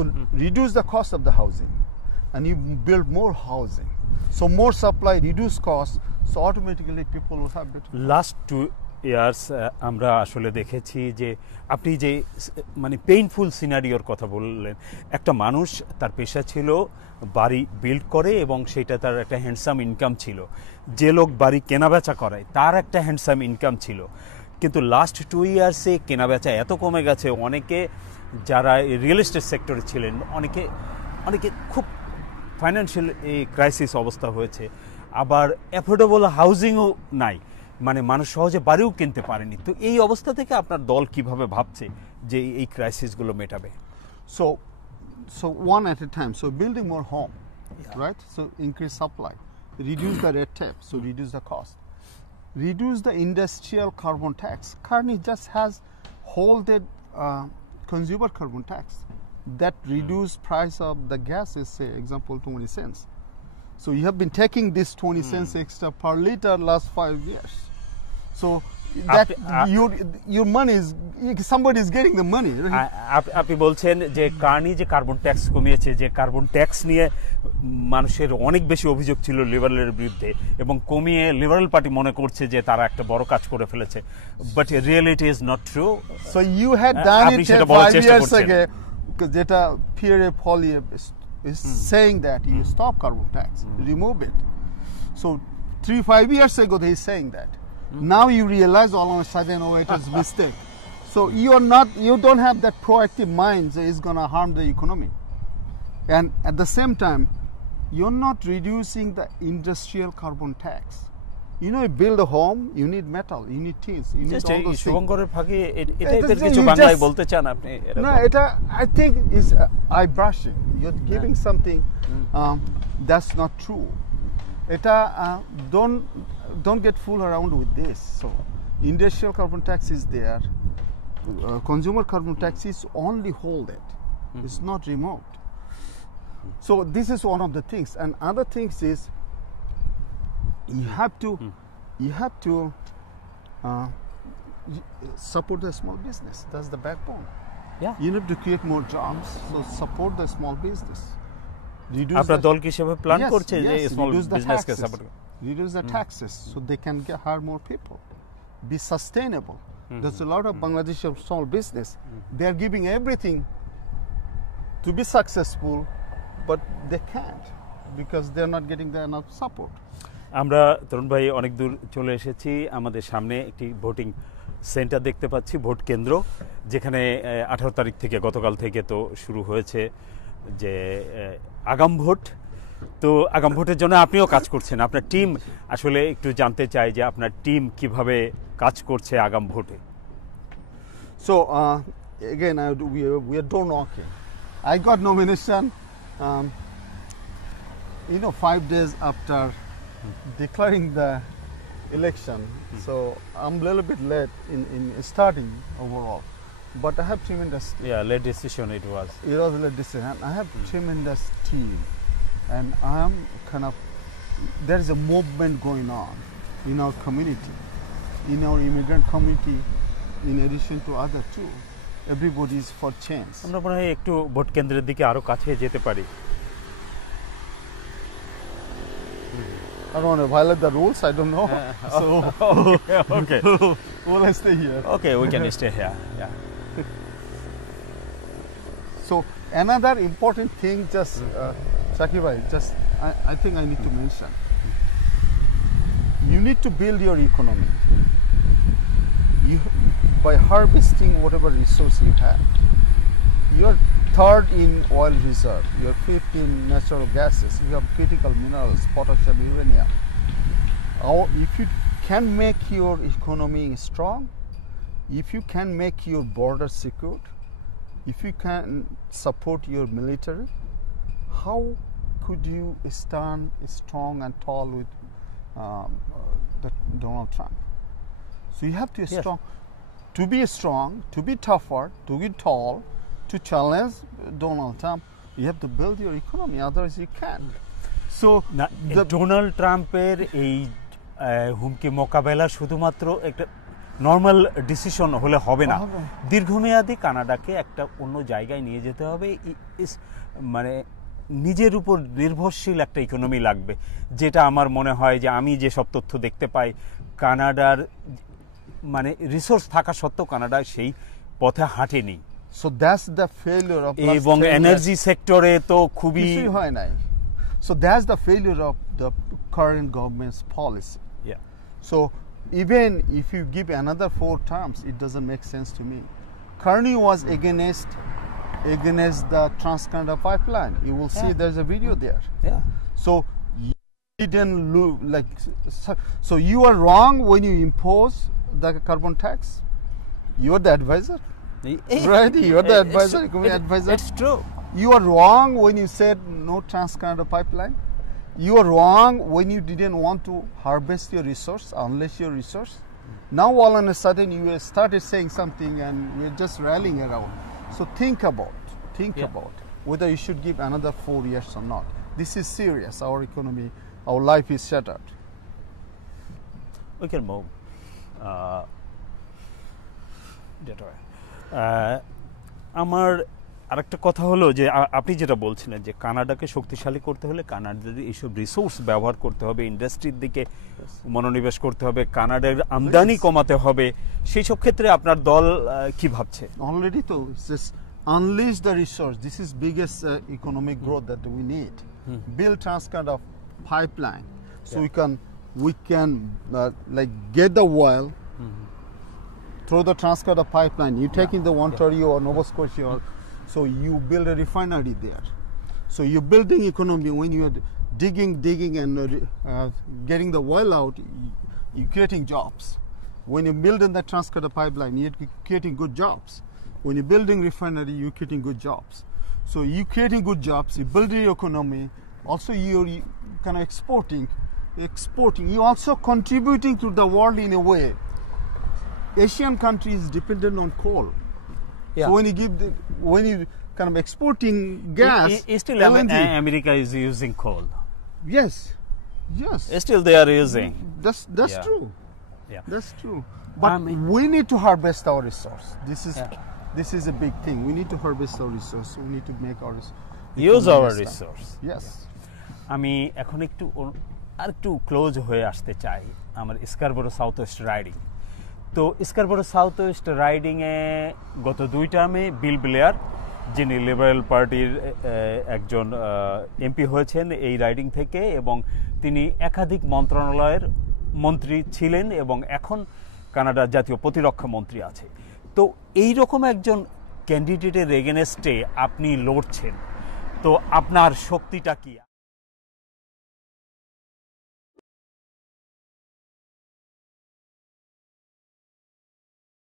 So reduce the cost of the housing, and you build more housing. So more supply, reduce cost. So automatically people will have better. Last 2 years আমরা আসলে দেখেছি যে আপনি যে মানে পেইনফুল সিনারিওর কথা বললেন, একটা মানুষ তার পেশা ছিল বাড়ি বিল্ড করে এবং সেটা তার একটা হ্যান্ডসাম ইনকাম ছিল। যে লোক বাড়ি কেনাবেচা করায় তার একটা হ্যান্ডসাম ইনকাম ছিল। কিন্তু লাস্ট 2 ইয়ার্সে কেনাবেচা এত কমে গেছে, অনেকে যারা রিয়েল এস্টেট সেক্টরে ছিলেন অনেকে খুব ফাইন্যান্সিয়াল ক্রাইসিস অবস্থা হয়েছে। আবার অ্যাফোর্ডেবল হাউজিংও নাই, মানে মানুষ সহজে বাড়িও কিনতে পারেনি। তো এই অবস্থা থেকে আপনার দল কিভাবে ভাবছে যে এই ক্রাইসিসগুলো মেটাবে? So one at a time. So building more home, right? So increase supply, reduce the red tape, so reduce the cost, reduce the industrial carbon tax. Kearney just has holded consumer carbon tax that reduce price of the gas is, say, example 20 cents. So you have been taking this 20 cents extra per liter last 5 years. So that your money is, somebody is getting the money, right? আপনি বলছেন যে কার্নি যে carbon tax কমিয়েছে, যে carbon tax নিয়ে মানুষের অনেক বেশি অভিযোগ ছিল লিবারেলের বিরুদ্ধে, এবং কমিয়ে লিবারেল পার্টি মনে করছে যে তারা একটা বড় কাজ করে ফেলেছে, but reality is not true. So you had done it 5 years ago, because যেটা Pierre Poilievre is saying that you stop carbon tax, remove it. So 3-5 years ago they is saying that. Now you realize all of a sudden, oh, it was mistake. So you don't have that proactive mind that is going to harm the economy. And at the same time, you're not reducing the industrial carbon tax. You know, you build a home, you need metal, you need teams, you need all those শুভঙ্করের ভাগে এটাই কিছু বাংলায় বলতে চান আপনি? No, I think is eye brushing. You're giving something that's not true. Don't get fooled around with this. So industrial carbon tax is there. Consumer carbon tax is only holded. It's not removed. So this is one of the things. And other things is you have to support the small business. That's the backbone. Yeah. You need to create more jobs. So support the small business. আপনার দল কি সেভাবে প্ল্যান করছে যে স্মল বিজনেসকে সাপোর্ট করবে? Reduce the taxes so they can hire more people, be sustainable. There's a lot of Bangladeshi small business. They are giving everything to be successful, but they can't because they're not getting the enough support. আমরা তরুণ ভাই অনেক দূর চলে এসেছি। আমাদের সামনে একটি voting centre দেখতে পাচ্ছি, ভোট কেন্দ্র, যেখানে 18 তারিখ থেকে, গতকাল থেকে তো শুরু হয়েছে যে আগাম ভোট। তো আগাম ভোটের জন্য আপনিও কাজ করছেন, আপনার টিম, আসলে একটু জানতে চাই যে আপনার টিম কিভাবে কাজ করছে আগাম ভোটে। So again, we are door knocking. I got nomination, 5 days after declaring the election. So I'm a little bit late in starting overall, but I have tremendous. Late decision it was. It was a late decision. I have tremendous team. And I am there is a movement going on in our community, in our immigrant community, in addition to other too. Everybody is for change. আমরা মনে হয় একটু ভোট কেন্দ্রের দিকে আরো কাছে যেতে পারি। I don't want to violate the rules, I don't know. So okay. Will I stay here? Okay, we can stay here. Yeah. So another important thing, just Shakib bhai, I think I need to mention. You need to build your economy. By harvesting whatever resource you have. You're third in oil reserve. You're fifth in natural gases. You have critical minerals, potassium, uranium. If you can make your economy strong, if you can make your border secure, if you can support your military, how could you stand strong and tall with Donald Trump? So you have to be strong. To be strong, to be tougher, to be tall, to challenge Donald Trump, you have to build your economy, otherwise you can't. So Donald ট্রাম্পের এই হুমকি মোকাবেলা শুধুমাত্র একটা normal decision হলে হবে না। দীর্ঘমেয়াদী কানাডাকে একটা অন্য জায়গায় নিয়ে যেতে হবে, মানে নিজের উপর নির্ভরশীল একটা ইকোনমি লাগবে, যেটা আমার মনে হয় যে আমি যে সব তথ্য দেখতে পাই কানাডার মানে রিসোর্স থাকা সত্ত্বেও কানাডা সেই পথে হাঁটেনি। So that's the failure of এবং এনার্জি সেক্টরে তো খুবই হয় নাই। So that's the failure of the current government's policy. Yeah. So even if you give another 4 terms, it doesn't make sense to me. Carney was against the Trans-Canada pipeline. You will see there's a video there. Yeah. So you didn't so you are wrong when you impose the carbon tax. You are the advisor. Right? You are the advisor, economic advisor. It's true. You are wrong when you said no Trans-Canada pipeline. You are wrong when you didn't want to harvest your resource, unleash your resource. Now all of a sudden you started saying something and we're just rallying around. So think about whether you should give another 4 years or not. This is serious. Our economy, our life is shattered. We can move. আমার আরেকটা কথা হলো যে আপনি যেটা বলছিলেন যে কানাডাকে শক্তিশালী করতে হলে কানাডার এইসব রিসোর্স ব্যবহার করতে হবে, ইন্ডাস্ট্রির দিকে মনোনিবেশ করতে হবে, কানাডার আমদানি কমাতে হবে, সেই সব ক্ষেত্রে আপনার দল কি ভাবছে? অলরেডি তো unleash the resource. This is biggest economic growth that we need. Build Trans-Canada pipeline so we can like get the oil through the Trans-Canada pipeline. You take in the Ontario or Nova Scotia, so you build a refinery there. So you're building economy. When you're digging and getting the oil out, you're creating jobs. When you're building the Trans-Canada pipeline, you're creating good jobs. When you're building refinery, you're creating good jobs. So you're creating good jobs, you're building your economy. Also, you're kind of exporting. You're also contributing to the world in a way. Asian countries dependent on coal. Yeah. So when you kind of exporting gas, still LNG, America is using coal. Yes. Still they are using. That's Yeah. true. Yeah. That's true. But we need to harvest our resource. This is a big thing. We need to harvest our resource. We need to make our Use our resource. Yes. আমি এখন একটু ক্লোজ হয়ে আসতে চাই আমার Scarborough south West riding. তো Scarborough south West রাইডিংয়ে গত 2 টার্মে বিল ব্লেয়ার, যিনি লিবারেল পার্টির একজন এমপি হয়েছেন এই রাইডিং থেকে, এবং তিনি একাধিক মন্ত্রণালয়ের মন্ত্রী ছিলেন এবং এখন কানাডার জাতীয় প্রতিরক্ষা মন্ত্রী আছে। তো এই রকম একজন ক্যান্ডিডেটের এগেনস্টে আপনি লড়ছেন, তো আপনার শক্তিটা কি?